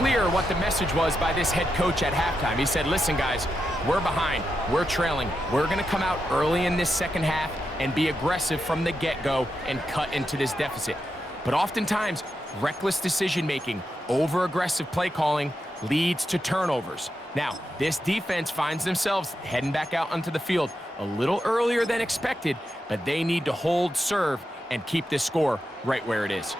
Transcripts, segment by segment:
clear what the message was by this head coach at halftime. He said, listen, guys, we're behind. We're trailing. We're going to come out early in this second half and be aggressive from the get-go and cut into this deficit. But oftentimes, reckless decision-making, over-aggressive play calling leads to turnovers. Now, this defense finds themselves heading back out onto the field a little earlier than expected, but they need to hold serve and keep this score right where it is.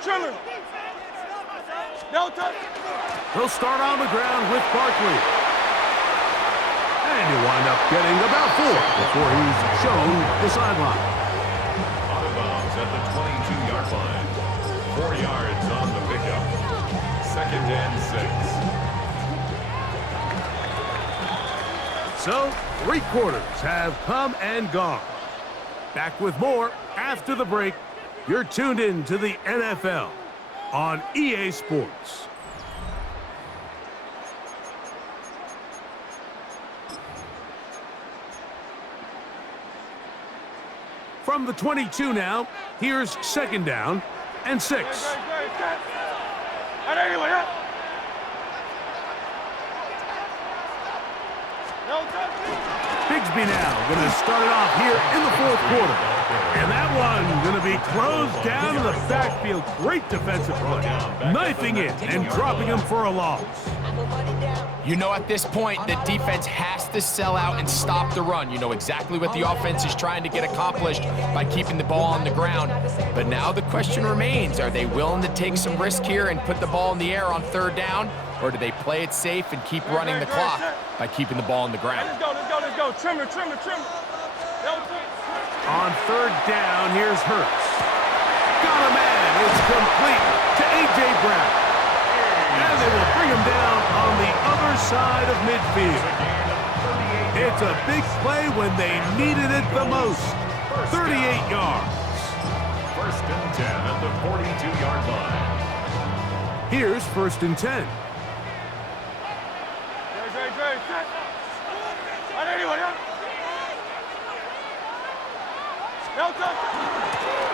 Trimmer. No touch. He'll start on the ground with Barkley. And he'll wind up getting about 4 before he's shown the sideline. Out of bounds at the 22-yard line. 4 yards on the pickup. 2nd and 6. So, 3 quarters have come and gone. Back with more after the break. You're tuned in to the NFL on EA Sports. From the 22 now, here's 2nd down and 6. Bigsby now going to start it off here in the 4th quarter. And that one going to be closed down in the backfield. Great defensive play. Knifing it and dropping him for a loss. You know, at this point, the defense has to sell out and stop the run. You know exactly what the offense is trying to get accomplished by keeping the ball on the ground. But now the question remains, are they willing to take some risk here and put the ball in the air on 3rd down? Or do they play it safe and keep running the clock by keeping the ball on the ground? Let's go. Trimmer. On 3rd down, here's Hurts. Got a man. It's complete to A.J. Brown. And they will bring him down on the other side of midfield. It's a big play when they needed it the most. 38 yards. 1st and 10 at the 42-yard line. Here's 1st and 10.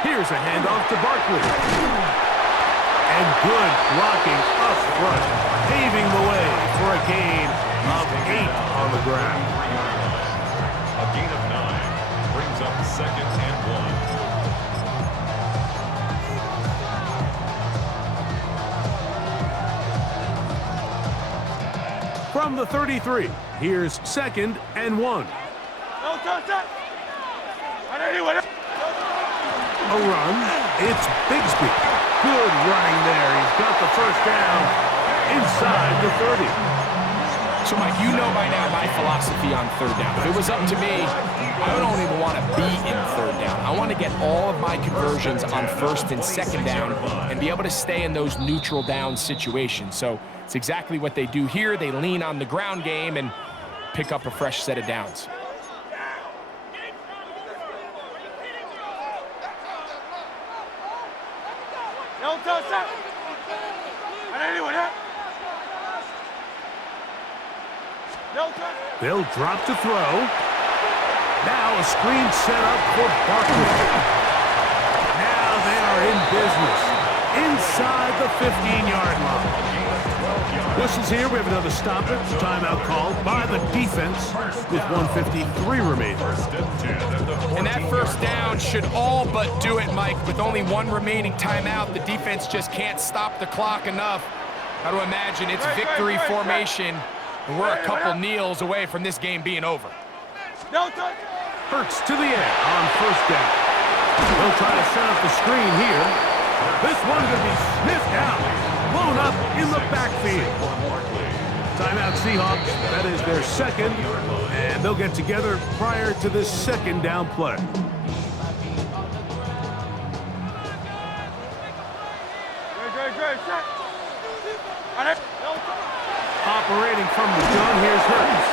Here's a handoff to Barkley. And good blocking up front, paving the way for a gain of 8 on the ground. A gain of 9 brings up 2nd and 1. From the 33, here's 2nd and 1. A run. It's Bigsby. Good running there. He's got the 1st down inside the 30. So, Mike, you know by now my philosophy on 3rd down. If it was up to me, I don't even want to be in 3rd down. I want to get all of my conversions on 1st and 2nd down and be able to stay in those neutral down situations. So it's exactly what they do here. They lean on the ground game and pick up a fresh set of downs. They'll drop to throw. Now a screen set up for Barkley. Now they are in business inside the 15-yard line. Whistles here. We have another stoppage. Timeout called by the defense with 1:53 remaining. And that 1st down should all but do it, Mike. With only 1 remaining timeout, the defense just can't stop the clock enough. Got to imagine it's victory formation, and we're a couple kneels away from this game being over. Hurts to the end on 1st down. They'll try to set up the screen here. This one going to be sniffed out, blown up in the backfield. Timeout Seahawks. That is their 2nd, and they'll get together prior to this 2nd down play. Operating from the gun, here's Hurts.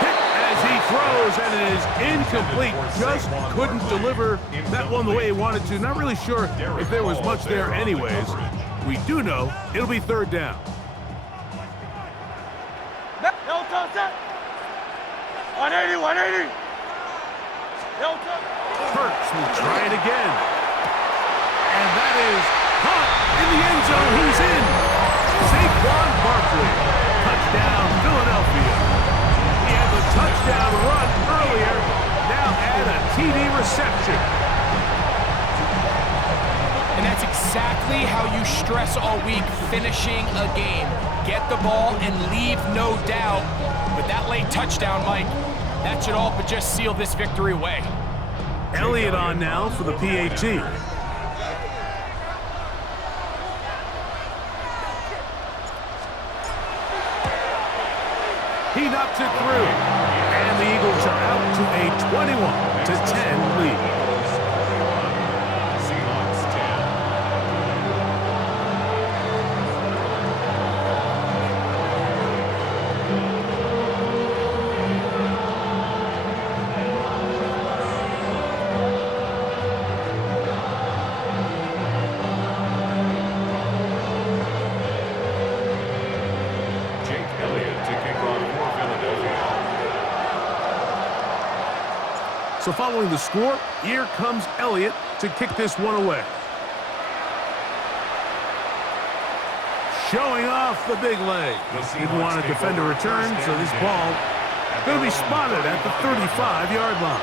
Hit as he throws, and it is incomplete. Just couldn't deliver that one the way he wanted to. Not really sure if there was much there anyways. We do know it'll be 3rd down. Hurts will try it again. And that is caught in the end zone. He's in. Saquon Barkley. Touchdown, Philadelphia. He had the touchdown run earlier. Now add a TD reception. And that's exactly how you stress all week, finishing a game. Get the ball and leave no doubt. But that late touchdown, Mike, that should all but just seal this victory away. Elliott on now for the PAT. He knocks it through. And the Eagles are out to a 21-10 lead. Seahawks 10. So following the score, here comes Elliott to kick this one away. Showing off the big leg. Didn't want to defend a return, so this ball going to be spotted at the 35-yard line.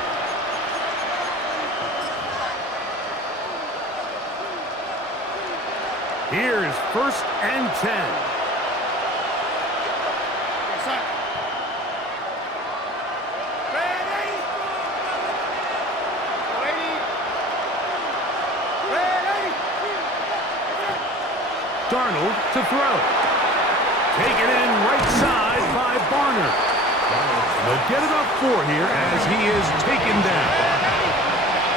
Here is 1st and 10. Darnold to throw. Taken in right side by Barner. They'll get it up 4 here as he is taken down.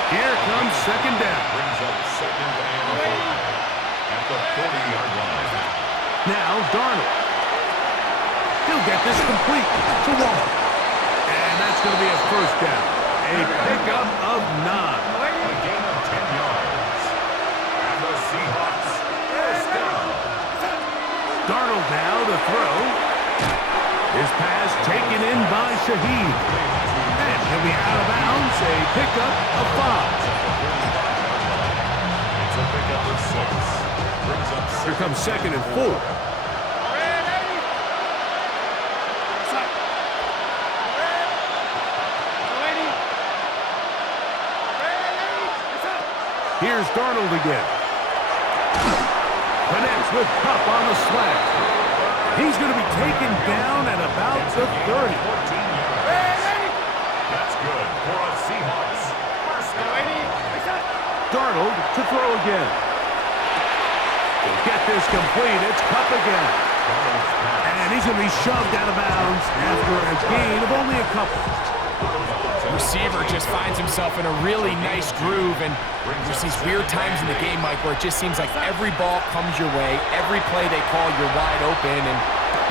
Here comes 2nd down. Brings up 2nd and 5 at the 40-yard line. Now Darnold. He'll get this complete to Walker. And that's going to be a 1st down. A pickup of 9. A gain of 10 yards. And the Seahawks 1st down. Darnold now to throw. His pass taken in by Shaheed. And he'll be out of bounds. A pickup of 5. It's a pickup of 6. Brings up Here comes 2nd and 4. Here's Darnold again. Connects with Kupp on the slant. He's going to be taken down at about the 30. That's good for a Seahawks 1st down. Darnold to throw again. He'll get this complete. It's Kupp again. And he's going to be shoved out of bounds after a gain of only a couple. Receiver just finds himself in a really nice groove, and there's these weird times in the game, Mike, where it just seems like every ball comes your way, every play they call, you're wide open, and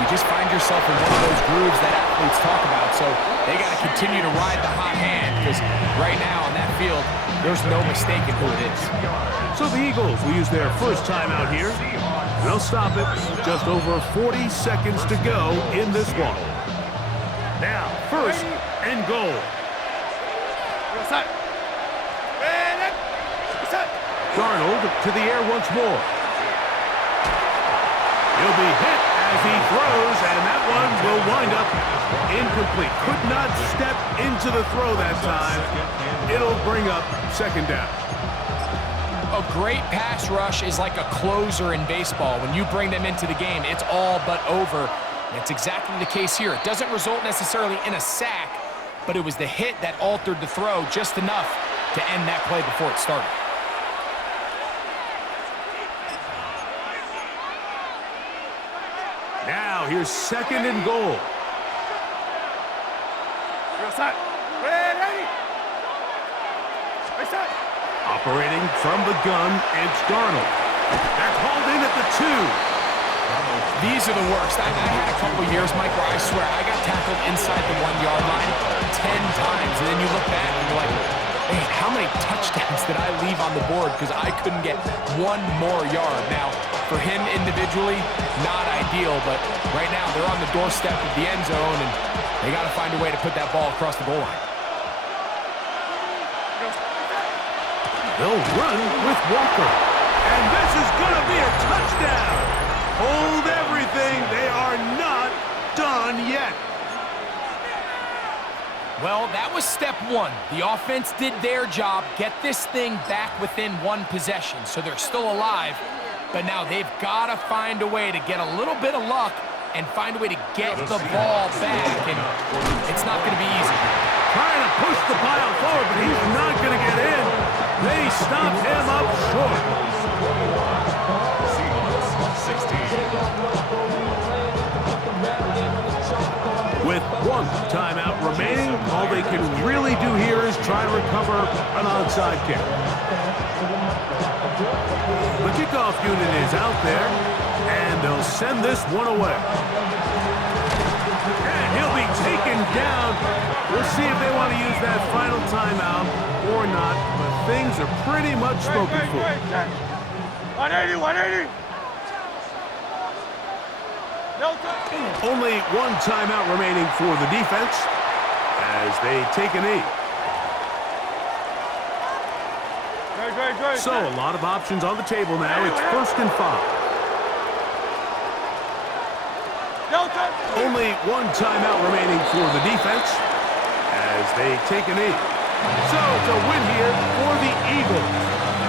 you just find yourself in one of those grooves that athletes talk about. So they got to continue to ride the hot hand, because right now on that field, there's no mistaking who it is. So the Eagles will use their first time out here. They'll stop it. Just over 40 seconds to go in this one. Now, 1st and goal. Darnold to the air once more. He'll be hit as he throws, and that one will wind up incomplete. Could not step into the throw that time. It'll bring up 2nd down. A great pass rush is like a closer in baseball. When you bring them into the game, it's all but over. And it's exactly the case here. It doesn't result necessarily in a sack, but it was the hit that altered the throw just enough to end that play before it started. Now, here's 2nd and goal. Operating from the gun, it's Darnold. They're called in at the 2. These are the worst. I had a couple years, Mike, where I swear I got tackled inside the 1-yard line 10 times, and then you look back and you're like, man, how many touchdowns did I leave on the board because I couldn't get one more yard? Now, for him individually, not ideal, but right now they're on the doorstep of the end zone, and they got to find a way to put that ball across the goal line. They'll run with Walker. And Well, that was step one. The offense did their job, get this thing back within one possession, so they're still alive. But now they've got to find a way to get a little bit of luck and find a way to get the ball back, and it's not going to be easy. Trying to push the pile forward, but he's not going to get in. They stop him up short. Seahawks 16. With one timeout remaining, all they can really do here is try to recover an onside kick. The kickoff unit is out there, and they'll send this one away. And he'll be taken down. We'll see if they want to use that final timeout or not, but things are pretty much spoken for. 180, 180. No touch. Only one timeout remaining for the defense as they take a knee. Great. So a lot of options on the table now. It's 1st and 5. No touch. Only one timeout remaining for the defense as they take a knee. So it's a win here for the Eagles.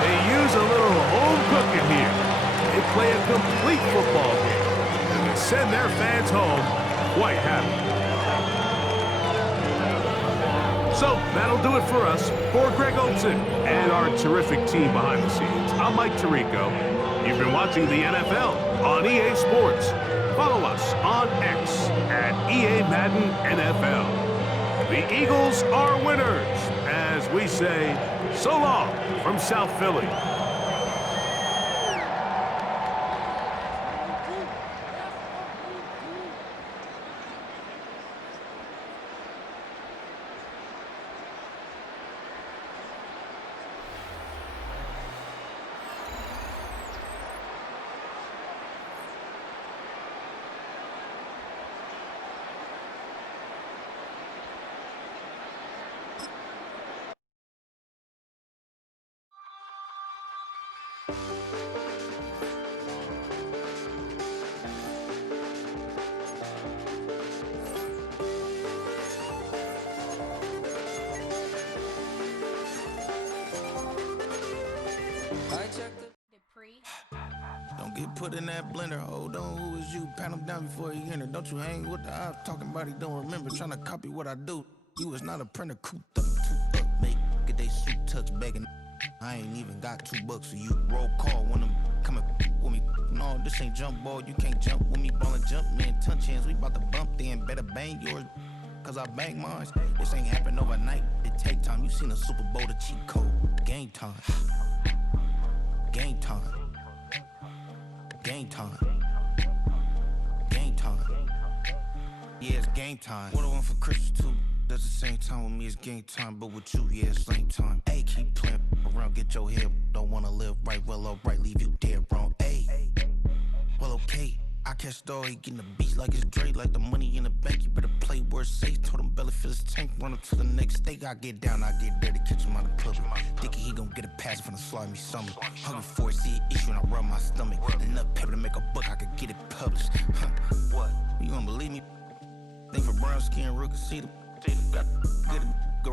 They use a little home cooking here. They play a complete football game, and they send their fans home quite happy. So that'll do it for us. For Greg Olson and our terrific team behind the scenes, I'm Mike Tirico. You've been watching the NFL on EA Sports. Follow us on X at EA Madden NFL. The Eagles are winners, as we say, so long from South Philly. Don't get put in that blender. Hold on, who is you? Pat him down before he enter. Don't you hang with the ops talking about he don't remember. Trying to copy what I do. You is not a printer. Cooped up, toot up, make get they suit tucks begging. I ain't even got $2, so you roll call when I'm coming with me. No, this ain't jump ball. You can't jump with me. Ballin' jump, man. Touch hands. We bout to bump then. Better bang yours, cause I bang mine. This ain't happen overnight. It take time. You seen a Super Bowl, the cheat code. Game time. Game time. Game time. Game time. Yeah, it's game time. What I want for Christmas too. That's the same time with me, it's game time. But with you, yeah, it's same time. Hey, keep playing around, get your head. Don't wanna live right, well, alright, leave you dead wrong. Hey, well, okay. I catch the dog, he getting the beats like it's Dre, like the money in the bank. You better play where it's safe. Told him belly fill his tank, run up to the next state. I get down, I get dirty, catch him on the public. Thinking he gon' get a pass from the slimy summer. Hungry for it, see an issue and I rub my stomach. Enough paper to make a book, I could get it published. What? You don't believe me? Think for brown skin, real can see them. Got good go